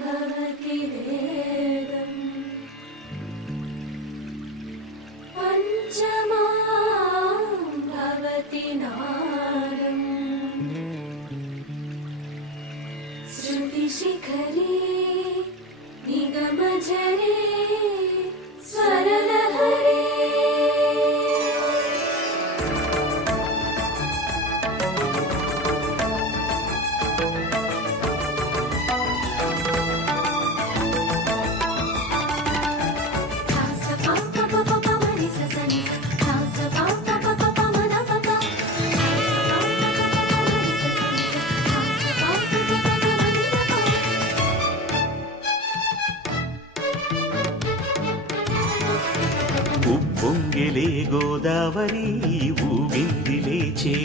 भवति वेदम् पञ्चमां भवति नादम् श्रुतिशिखरे निगमझरे स्वरलहरे ఉప్పొంగిలే గోదావరి ఊగిందిలే చే